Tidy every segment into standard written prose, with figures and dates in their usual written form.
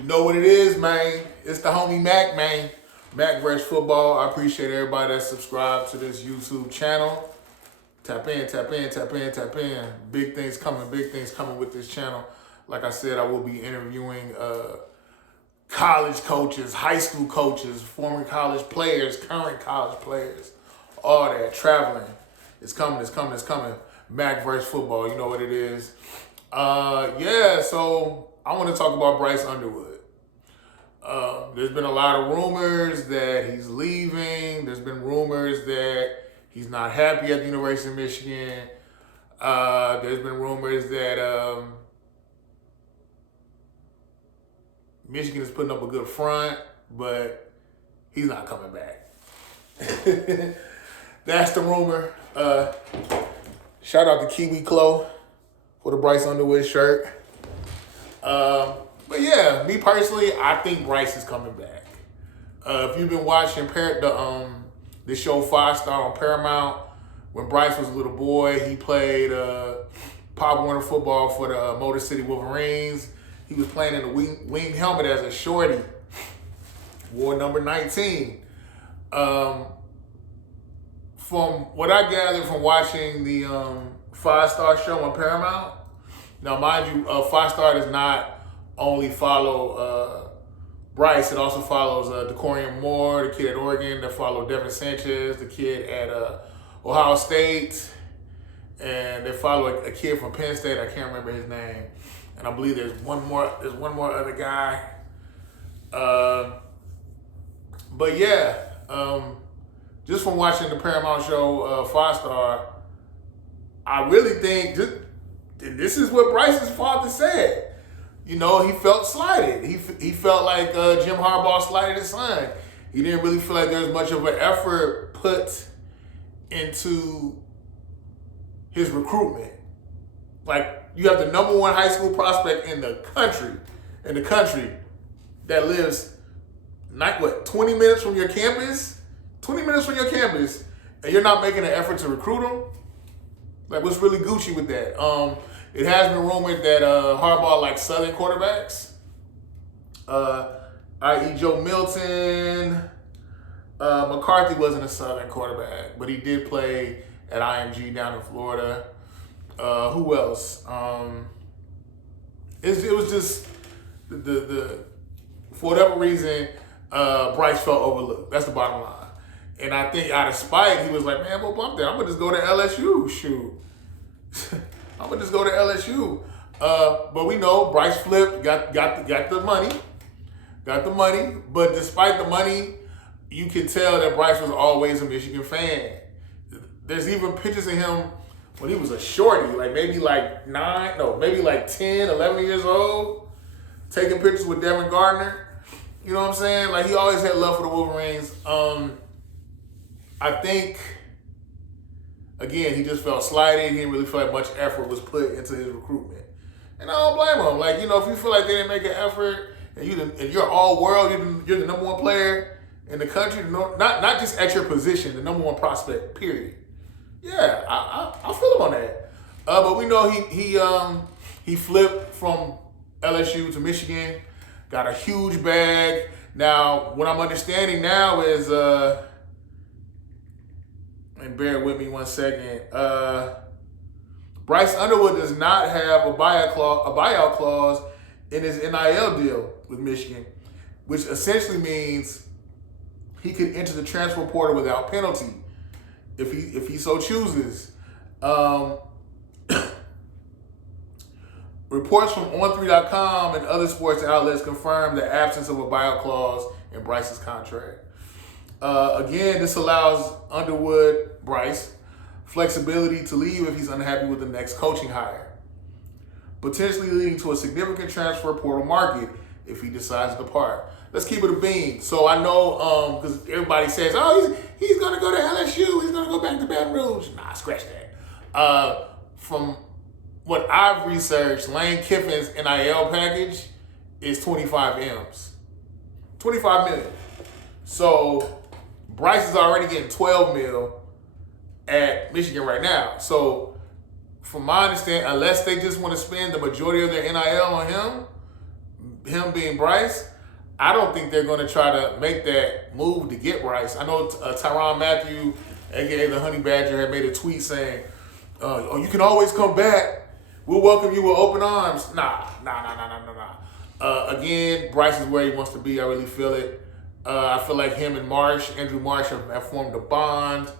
You know what it is, man. It's the homie Mac, man. Mac vs. Football. I appreciate everybody that subscribed to this YouTube channel. Tap in, tap in, tap in, tap in. Big things coming with this channel. Like I said, I will be interviewing college coaches, high school coaches, former college players, current college players, all that, traveling. It's coming, it's coming, it's coming. Mac vs. Football, you know what it is. So I want to talk about Bryce Underwood. There's been a lot of rumors that he's leaving. There's been rumors that he's not happy at the University of Michigan. There's been rumors that Michigan is putting up a good front, but he's not coming back. That's the rumor. Shout out to Kiwi Clo for the Bryce Underwood shirt. But yeah, me personally, I think Bryce is coming back. If you've been watching the show 5 Star on Paramount, when Bryce was a little boy, he played Pop Warner football for the Motor City Wolverines. He was playing in the wing helmet as a shorty. Wore number 19. From what I gathered from watching the 5 Star show on Paramount, now mind you, 5 Star does not only follow Bryce, it also follows Decorian Moore, the kid at Oregon, that followed Devin Sanchez, the kid at Ohio State, and they follow a kid from Penn State. I can't remember his name, and I believe there's one more other guy. But yeah, just from watching the Paramount show 5 Star, I really think this is what Bryce's father said. You know, he felt slighted. He felt like Jim Harbaugh slighted his son. He didn't really feel like there was much of an effort put into his recruitment. Like, you have the number 1 high school prospect in the country that lives 20 minutes from your campus? 20 minutes from your campus, and you're not making an effort to recruit him? Like, what's really Gucci with that? It has been rumored that Harbaugh likes Southern quarterbacks, i.e. Joe Milton. McCarthy wasn't a Southern quarterback, but he did play at IMG down in Florida. Who else? It was just the for whatever reason, Bryce felt overlooked. That's the bottom line. And I think out of spite, he was like, man, well, bump that. I'm going to just go to LSU. Shoot. I'm going to just go to LSU. But we know Bryce flipped, got the money. Got the money. But despite the money, you can tell that Bryce was always a Michigan fan. There's even pictures of him when he was a shorty, maybe 10, 11 years old, taking pictures with Devin Gardner. You know what I'm saying? Like, he always had love for the Wolverines. I think, again, he just felt slighted. He didn't really feel like much effort was put into his recruitment. And I don't blame him. Like, you know, if you feel like they didn't make an effort and you're all world, you're the number 1 player in the country, not just at your position, the number 1 prospect, period. Yeah, I feel him on that. But we know he flipped from LSU to Michigan, got a huge bag. Now, what I'm understanding now is, and bear with me 1 second. Bryce Underwood does not have a buyout clause in his NIL deal with Michigan, which essentially means he could enter the transfer portal without penalty if he so chooses. Reports from On3.com and other sports outlets confirm the absence of a buyout clause in Bryce's contract. Again, this allows Bryce, flexibility to leave if he's unhappy with the next coaching hire, potentially leading to a significant transfer portal market if he decides to depart. Let's keep it a bean. So I know, because everybody says, oh, he's going to go to LSU, he's going to go back to Baton Rouge. Nah, scratch that. From what I've researched, Lane Kiffin's NIL package is 25 M's. 25 million. So Bryce is already getting 12 mil at Michigan right now. So from my understanding, unless they just want to spend the majority of their NIL on him, him being Bryce, I don't think they're going to try to make that move to get Bryce. I know Tyrann Mathieu, aka the Honey Badger, had made a tweet saying, "Oh, you can always come back. We'll welcome you with open arms." Nah. Again, Bryce is where he wants to be. I really feel it. I feel like him and Andrew Marsh, have formed a bond.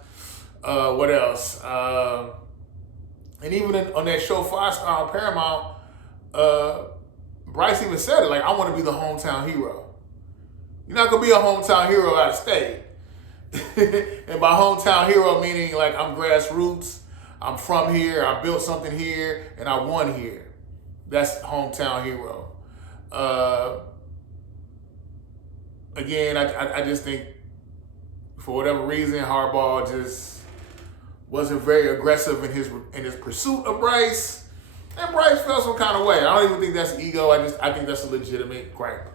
What else? And even on that show 5 Star on Paramount, Bryce even said it, like, I want to be the hometown hero. You're not going to be a hometown hero out of state. And by hometown hero, meaning like I'm grassroots, I'm from here, I built something here, and I won here. That's hometown hero. Again, I just think for whatever reason, Harbaugh just wasn't very aggressive in his pursuit of Bryce, and Bryce felt some kind of way. I don't even think that's ego. I think that's a legitimate gripe.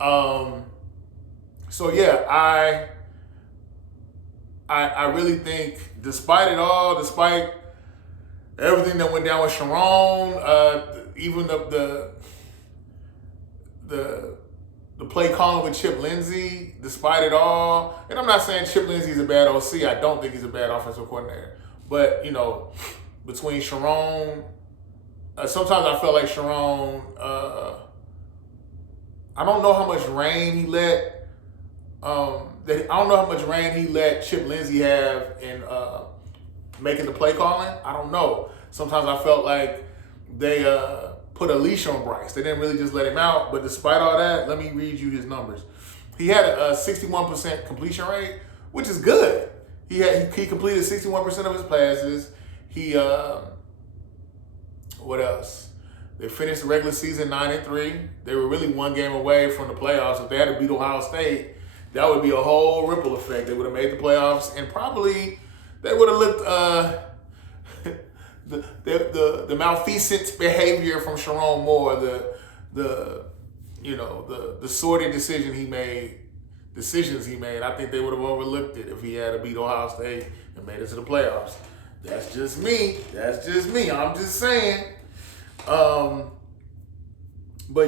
So yeah, I really think, despite it all, despite everything that went down with Sharon, even the play calling with Chip Lindsey, despite it all, and I'm not saying Chip Lindsey's a bad OC. I don't think he's a bad offensive coordinator. But, between Sharon, sometimes I felt like Sharon, I don't know how much rain he let, Chip Lindsey have in making the play calling. I don't know. Sometimes I felt like they put a leash on Bryce. They didn't really just let him out. But despite all that, let me read you his numbers. He had a 61% completion rate, which is good. He completed 61% of his passes. What else? They finished the regular season 9-3. They were really one game away from the playoffs. If they had to beat Ohio State, that would be a whole ripple effect. They would have made the playoffs, and probably they would have looked the malfeasant behavior from Sharon Moore, the sordid decisions he made. I think they would have overlooked it if he had to beat Ohio State and made it to the playoffs. That's just me. I'm just saying. But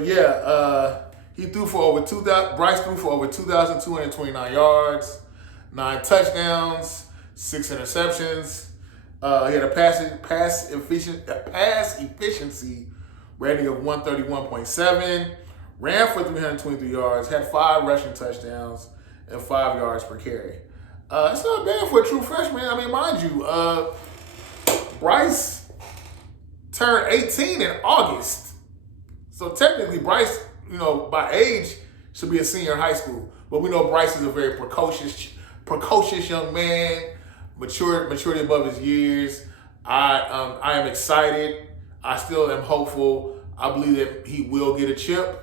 yeah, he threw for over 2,000. Bryce threw for over 2,229 yards, 9 touchdowns, 6 interceptions. He had a pass efficiency rating of 131.7. Ran for 323 yards. Had 5 rushing touchdowns and 5 yards per carry. It's not bad for a true freshman. I mean, mind you, Bryce turned 18 in August. So technically, Bryce, by age, should be a senior in high school. But we know Bryce is a very precocious young man, maturity above his years. I am excited. I still am hopeful. I believe that he will get a chip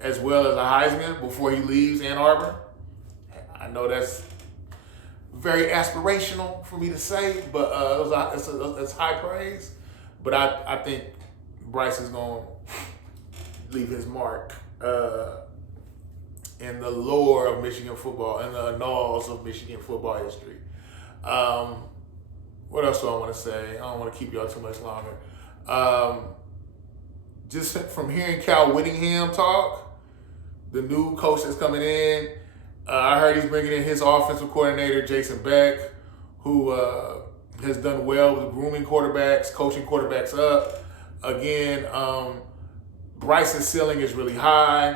as well as a Heisman before he leaves Ann Arbor. I know that's very aspirational for me to say, but it's high praise. But I think Bryce is going to leave his mark in the lore of Michigan football, in the annals of Michigan football history. What else do I want to say? I don't want to keep y'all too much longer. Just from hearing Cal Whittingham talk, the new coach that's coming in, I heard he's bringing in his offensive coordinator, Jason Beck, who has done well with grooming quarterbacks, coaching quarterbacks up. Again, Bryce's ceiling is really high.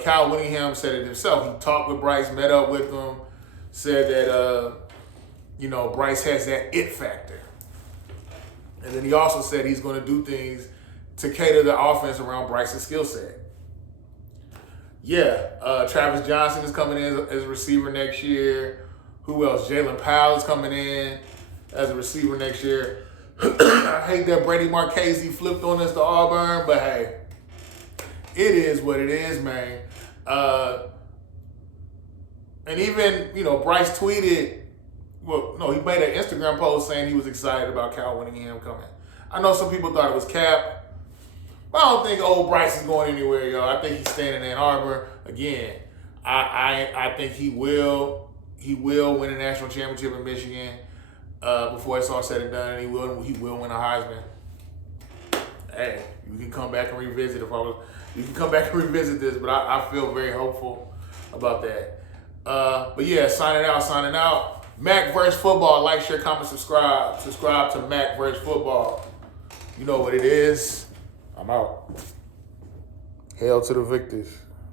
Cal Whittingham said it himself. He talked with Bryce, met up with him, said that, Bryce has that it factor. And then he also said he's going to do things to cater the offense around Bryce's skill set. Yeah, Travis Johnson is coming in as a receiver next year. Who else? Jalen Powell is coming in as a receiver next year. I hate that Brady Marchese flipped on us to Auburn, but hey, it is what it is, man. And even, Bryce tweeted, he made an Instagram post saying he was excited about Cal Whittingham coming. I know some people thought it was cap. But I don't think old Bryce is going anywhere, y'all. I think he's staying in Ann Arbor. Again, I think he will win a national championship in Michigan before it's all said and done, and he will win a Heisman. hey, you can come back and revisit you can come back and revisit this, but I feel very hopeful about that. But yeah, signing out. Mac vs. Football. Like, share, comment, subscribe. Subscribe to Mac vs. Football. You know what it is. I'm out. Hail to the victors.